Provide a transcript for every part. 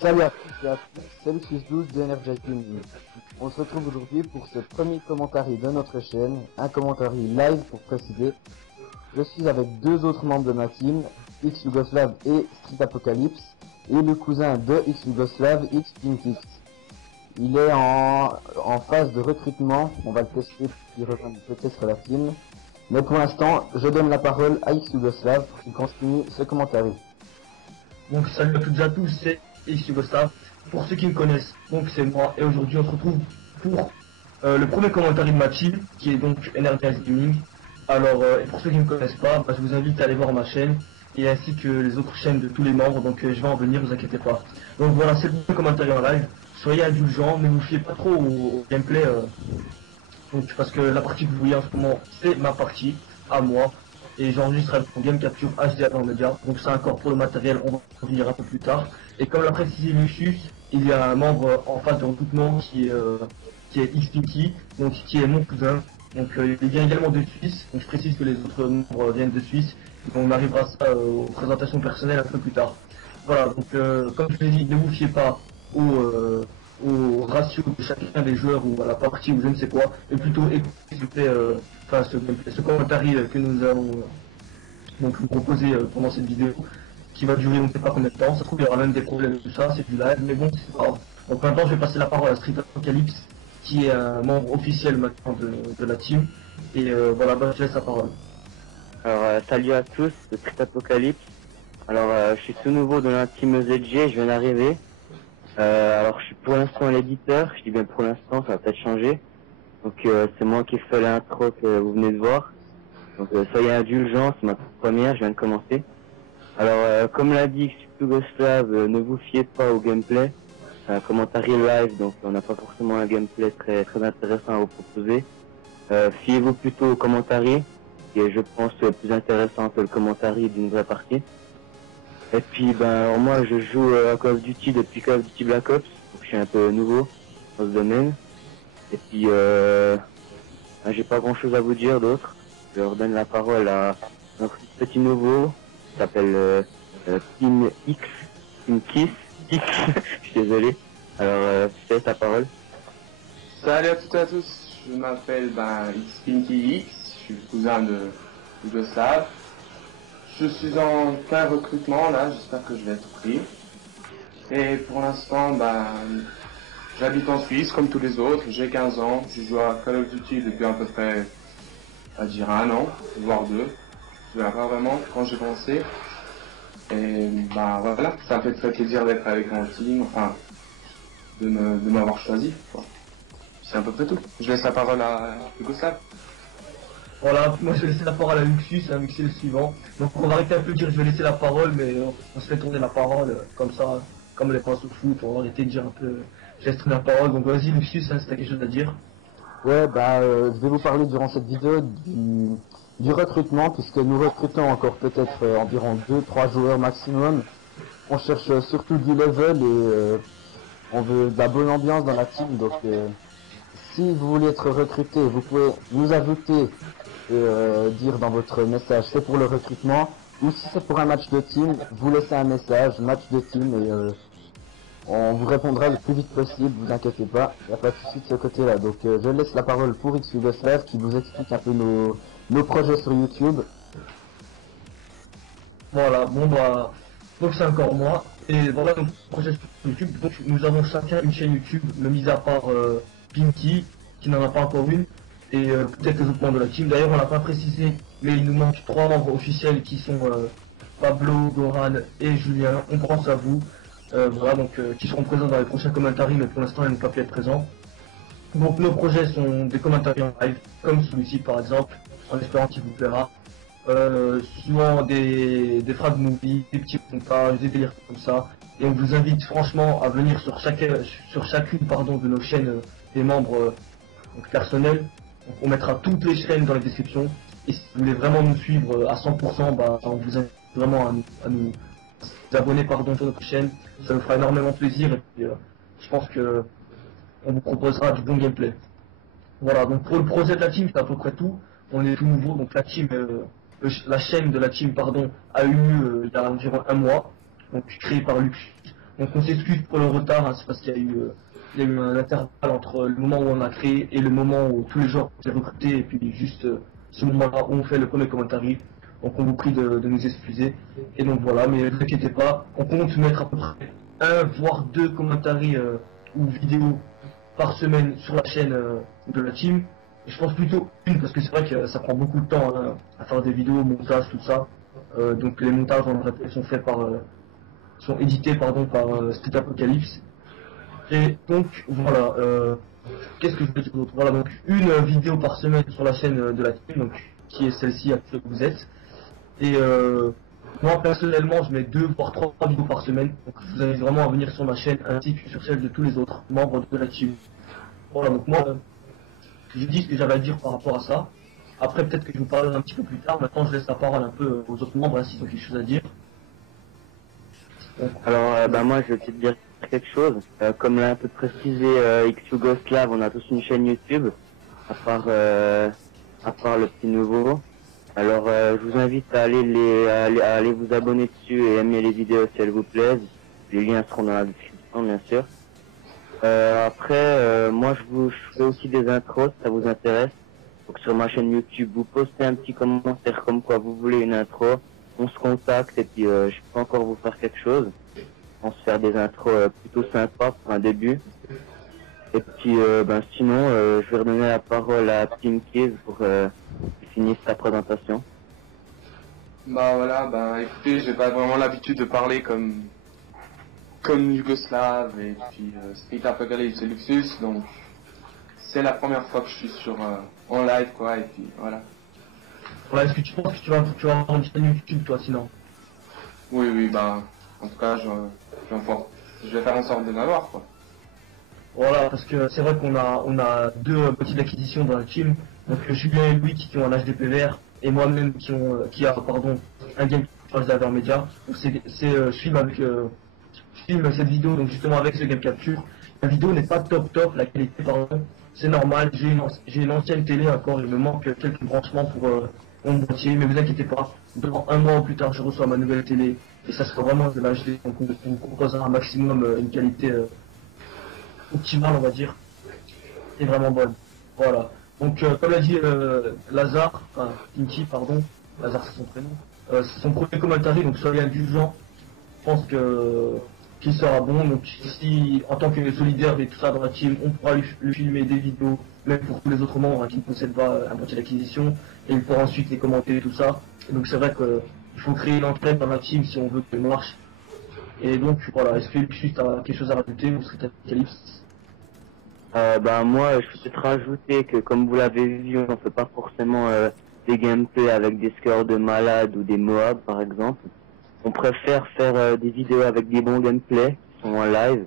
Salut à tous et à tous, c'est Luxus12 de Energy Gaming. On se retrouve aujourd'hui pour ce premier commentaire de notre chaîne, un commentaire live pour préciser. Je suis avec deux autres membres de ma team, X Yugoslav et Street Apocalypse, et le cousin de X Yugoslav, X Pinkix. Il est en phase de recrutement, on va le tester pour qu'il rejoigne peut-être la team. Mais pour l'instant, je donne la parole à X Yugoslav pour qu'il continue ce commentaire. Donc salut à toutes et à tous, c'est X Yugoslav. Pour ceux qui me connaissent, donc c'est moi, et aujourd'hui on se retrouve pour le premier commentaire de ma team, qui est donc Energize Gaming. Alors, et pour ceux qui ne me connaissent pas, je vous invite à aller voir ma chaîne, et ainsi que les autres chaînes de tous les membres, donc je vais en venir, vous inquiétez pas. Donc voilà, c'est le premier commentaire en live. Soyez indulgents, ne vous fiez pas trop au gameplay, donc parce que la partie que vous voyez en ce moment, c'est ma partie, à moi. Et j'enregistre avec mon game capture HD dans Media, donc c'est encore pour le matériel, on va en venir un peu plus tard. Et comme l'a précisé Lucius, il y a un membre en phase de recrutement qui est XPinky, donc qui est mon cousin. Donc il vient également de Suisse, donc je précise que les autres membres viennent de Suisse. Donc on arrivera à ça aux présentations personnelles un peu plus tard. Voilà, donc comme je l'ai dit, ne vous fiez pas au ratio de chacun des joueurs ou à la partie ou je ne sais quoi, et plutôt écoutez s'il vous plaît ce commentaire que nous allons donc vous proposer pendant cette vidéo qui va durer on ne sait pas combien de temps. Ça se trouve il y aura même des problèmes de tout ça, c'est du live, mais bon c'est pas grave. Donc maintenant je vais passer la parole à Street Apocalypse qui est un membre officiel maintenant de la team, et voilà, je laisse la parole. Alors salut à tous, c'est Street Apocalypse. Alors je suis tout nouveau dans la team ZG, je viens d'arriver. Alors je suis pour l'instant l'éditeur, je dis bien pour l'instant, ça va peut-être changer. Donc c'est moi qui fais l'intro que vous venez de voir. Donc soyez indulgents, c'est ma première, je viens de commencer. Alors comme l'a dit Yugoslav, ne vous fiez pas au gameplay. C'est un commentaire live, donc on n'a pas forcément un gameplay très intéressant à vous proposer. Fiez-vous plutôt au commentaire, qui est je pense plus intéressant que le commentaire d'une vraie partie. Et puis ben moi je joue à Call of Duty depuis Call of Duty Black Ops, donc je suis un peu nouveau dans ce domaine. Et puis j'ai pas grand chose à vous dire d'autre. Je redonne la parole à notre petit nouveau, qui s'appelle Pin X, Pin Kiss X, je suis désolé. Alors je laisse la parole. Salut à toutes et à tous, je m'appelle Xpinky X, je suis le cousin de Yugoslav. Je suis en plein recrutement là, j'espère que je vais être pris. Et pour l'instant, j'habite en Suisse comme tous les autres, j'ai 15 ans, je joue à Call of Duty depuis à peu près, à dire un an, voire deux. Je ne pas vraiment quand j'ai commencé. Et voilà, ça me fait très plaisir d'être avec mon team, enfin, de m'avoir choisi, quoi. C'est à peu près tout. Je laisse la parole à Yugoslav. Voilà, moi je vais laisser la parole à Luxus, vu que c'est le suivant. Donc on va arrêter un peu de dire je vais laisser la parole, mais on se fait tourner la parole comme ça, comme les pensent au foot, on va arrêter de dire un peu, je laisse tourner la parole. Donc vas-y Luxus, si t'as quelque chose à dire. Ouais, je vais vous parler durant cette vidéo du recrutement, puisque nous recrutons encore peut-être environ 2-3 joueurs maximum. On cherche surtout du level et on veut de la bonne ambiance dans la team, donc si vous voulez être recruté, vous pouvez nous ajouter et dire dans votre message c'est pour le recrutement, ou si c'est pour un match de team, vous laissez un message, match de team, et on vous répondra le plus vite possible, vous inquiétez pas, il n'y a pas de souci de ce côté-là. Donc je laisse la parole pour X Yugoslav qui vous explique un peu nos projets sur YouTube. Voilà, donc c'est encore moi, et voilà notre projet sur YouTube. Donc nous avons chacun une chaîne YouTube, mis à part Pinky, qui n'en a pas encore une, et peut-être les autres membres de la team. D'ailleurs on l'a pas précisé, mais il nous manque 3 membres officiels qui sont Pablo, Goran et Julien. On pense à vous. Voilà, donc qui seront présents dans les prochains commentaires, mais pour l'instant ils n'ont pas pu être présents. Donc nos projets sont des commentaires en live, comme celui-ci par exemple, en espérant qu'il vous plaira. Souvent des frag movies, des petits montages, des délires comme ça. Et on vous invite franchement à venir sur chacune de nos chaînes des membres donc personnels. Donc, on mettra toutes les chaînes dans la description. Et si vous voulez vraiment nous suivre à 100%, on vous invite vraiment à nous abonner sur notre chaîne. Ça nous fera énormément plaisir, et puis, je pense que on vous proposera du bon gameplay. Voilà, donc pour le projet de la team c'est à peu près tout. On est tout nouveau, donc la team, la chaîne de la team a eu lieu il y a environ un mois, donc créée par Luxus. Donc on s'excuse pour le retard, hein, c'est parce qu'il y a eu un intervalle entre le moment où on a créé et le moment où tous les joueurs ont été recrutés, et puis juste ce moment-là où on fait le premier commentaire. Donc on vous prie de nous excuser. Et donc voilà, mais ne vous inquiétez pas, on compte mettre à peu près un voire deux commentaires ou vidéos par semaine sur la chaîne de la team. Et je pense plutôt une, parce que c'est vrai que ça prend beaucoup de temps hein, à faire des vidéos, montage, tout ça. Donc les montages sont faits sont édités par Street Apocalypse. Et donc voilà, qu'est-ce que je peux dire d'autre? Voilà, donc une vidéo par semaine sur la chaîne de la team, donc qui est celle-ci à laquelle vous êtes. Et moi personnellement je mets 2 voire 3 vidéos par semaine, donc vous avez vraiment à venir sur ma chaîne ainsi que sur celle de tous les autres membres de la team. Voilà, donc moi je dis ce que j'avais à dire par rapport à ça. Après peut-être que je vous parlerai un petit peu plus tard. Maintenant je laisse la parole un peu aux autres membres s'ils ont quelque chose à dire. Alors moi je vais te dire quelque chose. Comme l'a un peu précisé X-Yugoslav, on a tous une chaîne YouTube, à part le petit nouveau. Alors je vous invite à aller vous abonner dessus et aimer les vidéos si elles vous plaisent. Les liens seront dans la description bien sûr. Après moi je fais aussi des intros si ça vous intéresse. Donc sur ma chaîne YouTube vous postez un petit commentaire comme quoi vous voulez une intro. On se contacte et puis je peux encore vous faire quelque chose. On se faire des intros plutôt sympas pour un début. Et puis sinon je vais redonner la parole à Team Kiz pour finir sa présentation. Bah voilà, écoutez, j'ai pas vraiment l'habitude de parler comme Yougoslave et puis Street Apocalypse et Luxus, donc c'est la première fois que je suis en live quoi, et puis voilà. Ouais, est-ce que tu penses que tu vas avoir une chaîne YouTube toi sinon? Oui, en tout cas je vais faire en sorte de l'avoir quoi. Voilà, parce que c'est vrai qu'on a deux petites acquisitions dans la team, donc Julien et Louis qui ont un HDP vert, et moi-même qui a un game Driver Media. Donc je filme cette vidéo donc justement avec ce game capture. La vidéo n'est pas top, la qualité pardon, c'est normal, j'ai une ancienne télé encore, il me manque quelques branchements pour mon boîtier, mais vous inquiétez pas, dans un mois ou plus tard je reçois ma nouvelle télé, et ça sera vraiment de l'HD, donc on vous proposera un maximum une qualité optimale on va dire, et vraiment bonne. Voilà. Donc comme l'a dit Lazare, Tinky pardon, Lazare c'est son prénom, c'est son premier commentaire, donc soyez indulgents, je pense qu'il sera bon, donc si en tant que solidaire et tout ça dans la team, on pourra lui filmer des vidéos, même pour tous les autres membres qui ne possèdent pas un boîtier d'acquisition, et il pourra ensuite les commenter et tout ça. Et donc c'est vrai qu'il faut créer une entraide dans la team si on veut qu'elle marche. Et donc voilà, est-ce que Luxus a quelque chose à rajouter ou Street Apocalypse? Moi je peux peut-être rajouter que comme vous l'avez vu, on fait pas forcément des gameplays avec des scores de malades ou des Moab par exemple. On préfère faire des vidéos avec des bons gameplays qui sont en live.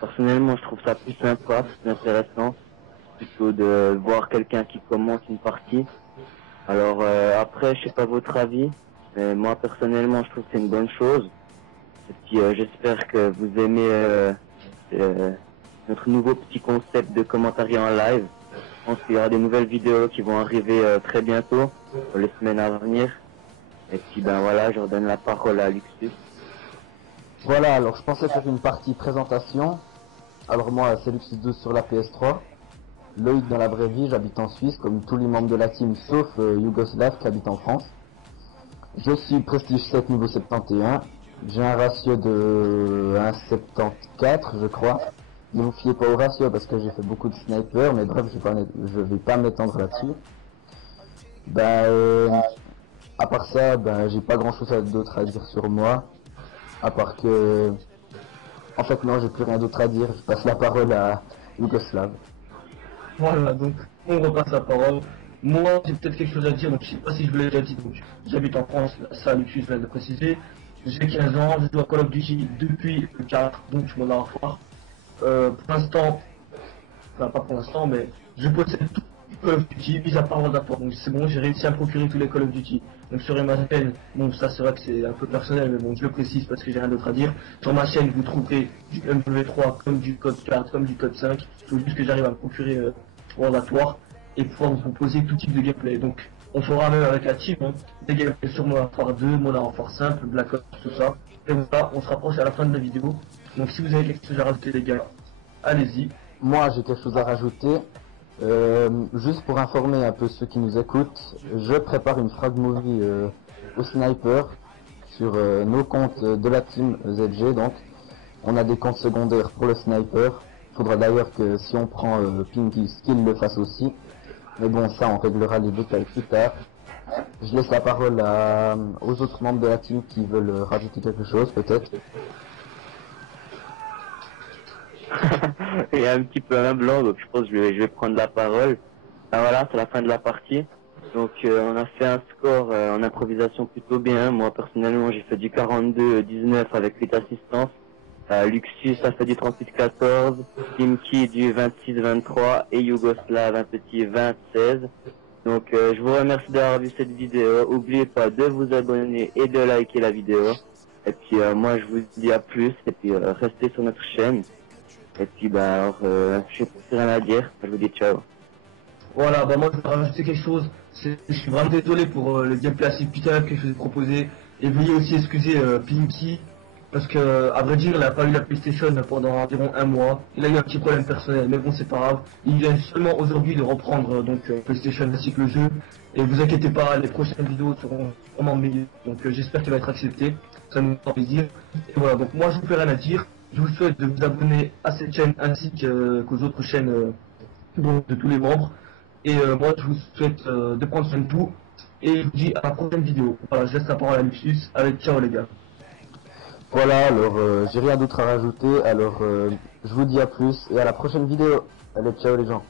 Personnellement je trouve ça plus sympa, plus intéressant, plutôt de voir quelqu'un qui commente une partie. Alors après je sais pas votre avis, mais moi personnellement je trouve que c'est une bonne chose. Et puis j'espère que vous aimez notre nouveau petit concept de commentaire en live. Je pense qu'il y aura des nouvelles vidéos qui vont arriver très bientôt, dans les semaines à venir. Et puis voilà, je redonne la parole à Luxus. Voilà, alors je pensais faire une partie présentation. Alors moi c'est Luxus 12 sur la PS3. Loïc dans la vraie vie, j'habite en Suisse comme tous les membres de la team sauf Yougoslav qui habite en France. Je suis Prestige 7 niveau 71. J'ai un ratio de 1,74 je crois. Ne vous fiez pas au ratio parce que j'ai fait beaucoup de sniper, mais bref je vais pas m'étendre là-dessus. À part ça, j'ai pas grand chose d'autre à dire sur moi. À part que... En fait non, j'ai plus rien d'autre à dire, je passe la parole à Yougoslav. Voilà, donc on repasse la parole. Moi j'ai peut-être quelque chose à dire, donc je sais pas si je vous l'ai déjà dit, donc j'habite en France, ça Luxus vient de préciser. J'ai 15 ans, je joue à Call of Duty depuis le 4, donc je m'en ai revoir. Pour l'instant, enfin pas pour l'instant, mais je possède tout Call of Duty, mis à part World of Warcraft. Donc c'est bon, j'ai réussi à me procurer tous les Call of Duty. Donc sur ma chaîne, bon ça c'est vrai que c'est un peu personnel, mais bon je le précise parce que j'ai rien d'autre à dire. Sur ma chaîne vous trouverez du MW3 comme du code 4, comme du code 5. Il faut juste que j'arrive à me procurer World of Warcraft et pouvoir vous proposer tout type de gameplay. Donc on fera même avec la team des gameplays sur Modern Warfare 2, Modern Warfare simple, Black Ops, tout ça. Et voilà, on se rapproche à la fin de la vidéo. Donc si vous avez quelque chose à rajouter les gars, allez-y. Moi, j'ai quelque chose à rajouter. Juste pour informer un peu ceux qui nous écoutent, je prépare une frag movie au sniper sur nos comptes de la team ZG. Donc, on a des comptes secondaires pour le sniper. Il faudra d'ailleurs que si on prend Pinky, qu'il le fasse aussi. Mais bon, ça, on réglera les détails plus tard. Je laisse la parole aux autres membres de la team qui veulent rajouter quelque chose, peut-être. Il y a un petit peu un blanc, donc je pense que je vais prendre la parole. Ben voilà, c'est la fin de la partie. Donc on a fait un score en improvisation plutôt bien. Moi personnellement j'ai fait du 42-19 avec 8 assistances. Luxus a fait du 38-14, Timki du 26-23 et Yougoslav un petit 20-16. Donc je vous remercie d'avoir vu cette vidéo. N'oubliez pas de vous abonner et de liker la vidéo. Et puis moi je vous dis à plus et puis restez sur notre chaîne. Et puis bah je n'ai plus rien à dire, je vous dis ciao. Voilà, bah moi je vais rajouter quelque chose. Je suis vraiment désolé pour le gameplay assez pitoyable que je vous ai proposé. Et veuillez aussi excuser Pinky. Parce que, à vrai dire, il n'a pas eu la PlayStation pendant environ un mois. Il a eu un petit problème personnel, mais bon, c'est pas grave. Il vient seulement aujourd'hui de reprendre donc PlayStation ainsi que le jeu. Et vous inquiétez pas, les prochaines vidéos seront vraiment meilleures. Donc j'espère qu'elle va être acceptée. Ça nous fait plaisir. Et voilà, donc moi je vous fais rien à dire. Je vous souhaite de vous abonner à cette chaîne ainsi qu'aux autres chaînes donc, de tous les membres. Et moi je vous souhaite de prendre soin de tout. Et je vous dis à la prochaine vidéo. Voilà, je laisse la parole à Luxus. Allez, ciao les gars. Voilà, alors j'ai rien d'autre à rajouter, alors je vous dis à plus et à la prochaine vidéo. Allez, ciao les gens.